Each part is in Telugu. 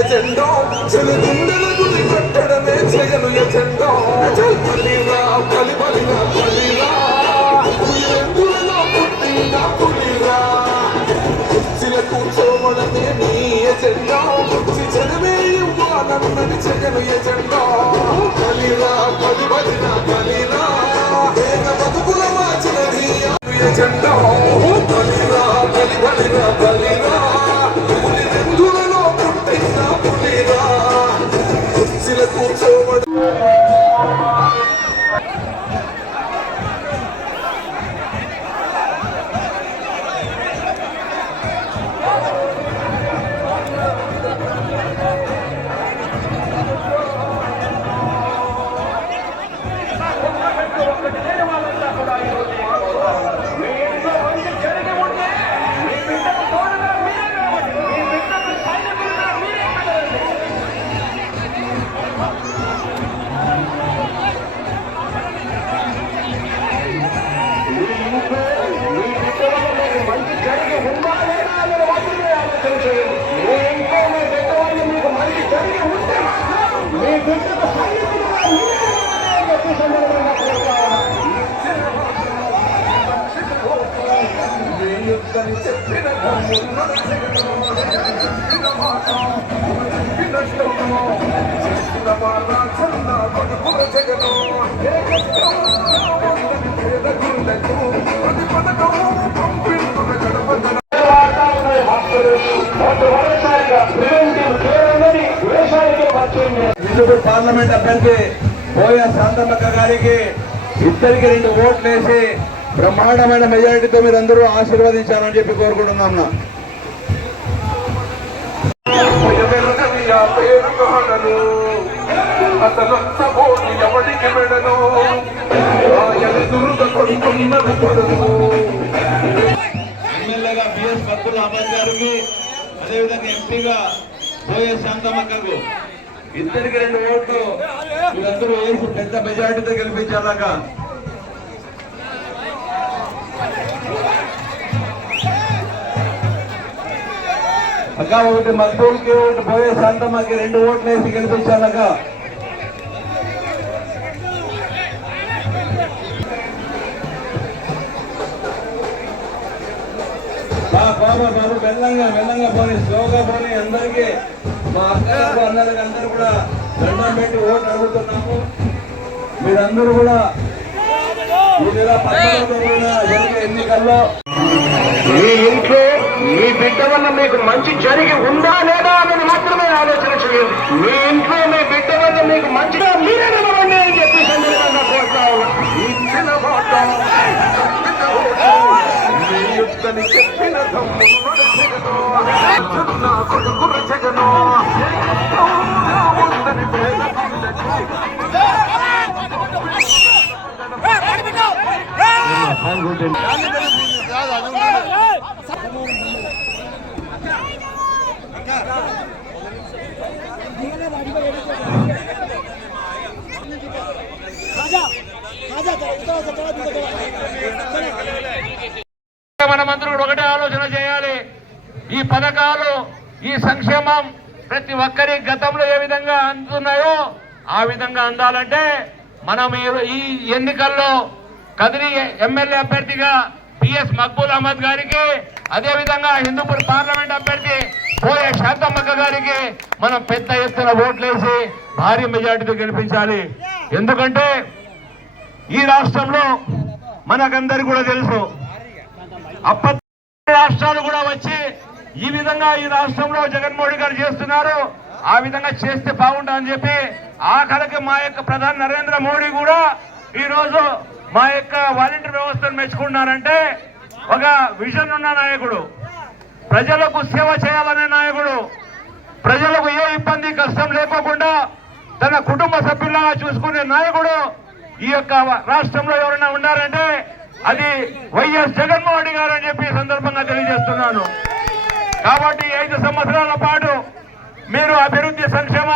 ఎజెండో చెలుగుండల గురి కట్టడమే జగను ఎజెండో బలిరా బలిరా బలిరా ఎందులో పుట్టిన పులిరా కుర్చీల కూర్చోవడమే నీ ఎజెండో కుర్చీ జనమే ఇవ్వాలన్నది జగను ఎజెండో బలిరా బలిరా బలిరా వేగ బతుకుల మార్చిన నీ ఎజెండో బలిరా బలిరా బలిరా కూర్చోవడం చెప్పిన పార్లమెంట్ అభ్యర్థి బోయ శాంతమ్మక్క గారికి ఇద్దరికి 2 ఓట్లు వేసి బ్రహ్మాండమైన మెజారిటీతో మీరందరూ ఆశీర్వదించాలని చెప్పి కోరుకుంటున్నాం. ఎమ్మెల్యేగా బిఎస్ అబ్దుల్ అహ్మద్ గారికి, అదేవిధంగా ఎంపీగా బోయ శాంతమ్మక్కకు ఇద్దరికి 2 ఓట్లు మీరందరూ వేసి పెద్ద మెజారిటీతో గెలిపించాలక. అక్క ఒకటి మద్దూరుకి, ఒకటి బోయ శాంతమ్మకి 2 ఓట్లు వేసి గెలిపించాలక. బాబా బాబు మెల్లంగా పోనీ, స్లోగా పోనీ. అందరికీ మా అక్కలకు అందరికి అందరూ కూడా దండం పెట్టి ఓటు అడుగుతున్నాము. మీరందరూ కూడా ఈ నెల 16వ జరిగే ఎన్నికల్లో మీ ఇంట్లో మీ బిడ్డ వల్ల మీకు మంచి జరిగి ఉందా లేదా అని మాత్రమే ఆలోచన చేయండి. మీ ఇంట్లో మీ బిడ్డ వల్ల మీకు మంచిగా మీరే నిలవండి అని చెప్పి సందర్భంగా కోరుతా ఉన్నాను. చెప్పిన కొడుకుల జగను మనమందరూ ఒకటే ఆలోచన చేయాలి. ఈ పథకాలు, ఈ సంక్షేమం ప్రతి ఒక్కరి గతంలో ఏ విధంగా అందుతున్నాయో ఆ విధంగా అందాలంటే మనం ఈ ఎన్నికల్లో కదిరి ఎమ్మెల్యే అభ్యర్థిగా పిఎస్ మక్బూల్ అహ్మద్ గారికి, అదే విధంగా హిందూపూర్ పార్లమెంట్ అభ్యర్థి పోయే శాంతమ్మక్క గారికి మనం పెద్ద ఎత్తున ఓట్లేసి భారీ మెజార్టీతో గెలిపించాలి. ఎందుకంటే ఈ రాష్ట్రంలో మనకందరికి కూడా తెలుసు, రాష్ట్రాలు కూడా వచ్చి ఈ విధంగా ఈ రాష్ట్రంలో జగన్మోహన్ గారు చేస్తున్నారు, ఆ విధంగా చేస్తే బాగుంటుందని చెప్పి ఆఖరికి మా యొక్క ప్రధాని నరేంద్ర మోడీ కూడా ఈ రోజు మా యొక్క వాలంటీర్ వ్యవస్థను మెచ్చుకుంటున్నారంటే ఒక విజన్ ఉన్న నాయకుడు, ప్రజలకు సేవ చేయాలనే నాయకుడు, ప్రజలకు ఏ ఇబ్బంది కష్టం లేకోకుండా తన కుటుంబ సభ్యులుగా చూసుకునే నాయకుడు ఈ యొక్క రాష్ట్రంలో ఎవరైనా ఉన్నారంటే అది వైఎస్ జగన్మోహన్ గారు అని చెప్పి సందర్భంగా తెలియజేస్తున్నాను. కాబట్టి 5 సంవత్సరాల పాటు మీరు అభివృద్ధి సంక్షేమ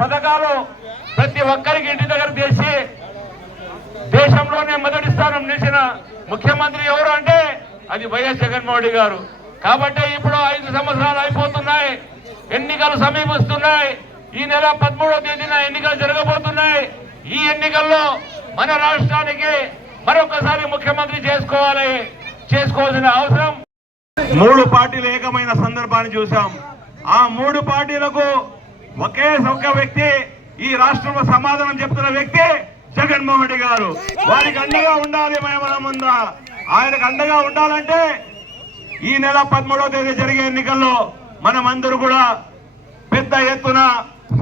పథకాలు ప్రతి ఒక్కరికి ఇంటి దగ్గర చేసి దేశంలోనే మొదటి స్థానం నిలిచిన ముఖ్యమంత్రి ఎవరు అంటే అది వైఎస్ జగన్మోహన్ గారు. కాబట్టి ఇప్పుడు 5 సంవత్సరాలు అయిపోతున్నాయి, ఎన్నికలు సమీపిస్తున్నాయి. ఈ నెల 13వ తేదీన ఎన్నికలు జరగబోతున్నాయి. ఈ ఎన్నికల్లో మన రాష్ట్రానికి మరొకసారి ముఖ్యమంత్రి చేసుకోవాల్సిన అవసరం. 3 పార్టీలు ఏకమైన సందర్భాన్ని చూసాం. ఆ 3 పార్టీలకు ఒక వ్యక్తి ఈ రాష్ట్రంలో సమాధానం చెప్తున్న వ్యక్తి జగన్మోహన్ రెడ్డి గారు. వారికి అండగా ఉండాలి. మనమంతా ఆయనకు అండగా ఉండాలంటే ఈ నెల 13వ తేదీ జరిగే ఎన్నికల్లో మనమందరూ కూడా పెద్ద ఎత్తున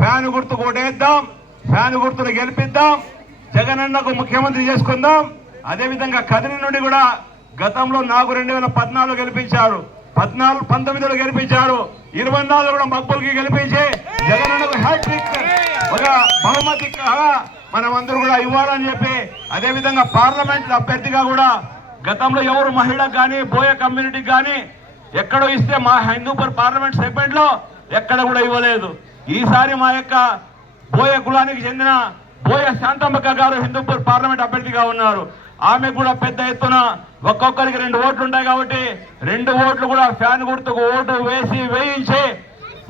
ఫ్యాన్ గుర్తు ఓటేద్దాం, ఫ్యాన్ గుర్తును గెలిపిద్దాం, జగనన్నకు ముఖ్యమంత్రి చేసుకుందాం. అదేవిధంగా కదిరి నుండి కూడా గతంలో నాకు 2014 గెలిపించారు, 19లో గెలిపించారు, 24 కూడా మక్బూల్కి గెలిపించి జగనన్నకు హ్యాట్రిక్ ఒక బహుమతి మనమందరూ కూడా ఇవ్వాలని చెప్పి, అదేవిధంగా పార్లమెంట్ అభ్యర్థిగా కూడా గతంలో ఎవరు మహిళకు కానీ బోయ కమ్యూనిటీకి కానీ ఎక్కడో ఇస్తే మా హిందూపూర్ పార్లమెంట్ సెగ్మెంట్ లో ఎక్కడ కూడా ఇవ్వలేదు. ఈసారి మా యొక్క బోయ కులానికి చెందిన బోయ శాంతమ్మక్క గారు హిందూపూర్ పార్లమెంట్ అభ్యర్థిగా ఉన్నారు. ఆమె కూడా పెద్ద ఎత్తున ఒక్కొక్కరికి 2 ఓట్లు ఉంటాయి కాబట్టి 2 ఓట్లు కూడా ఫ్యాన్ గుర్తుకు ఓటు వేయించి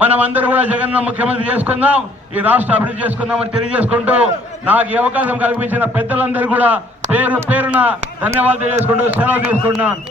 మనమందరూ కూడా జగన్ ముఖ్యమంత్రి చేసుకుందాం, ఈ రాష్ట్ర అభివృద్ధి చేసుకుందామని తెలియజేసుకుంటూ నాకు ఈ అవకాశం కల్పించిన పెద్దలందరూ కూడా పేరున ధన్యవాదాలు తెలియజేసుకుంటూ సెలవు తీసుకుంటున్నాను.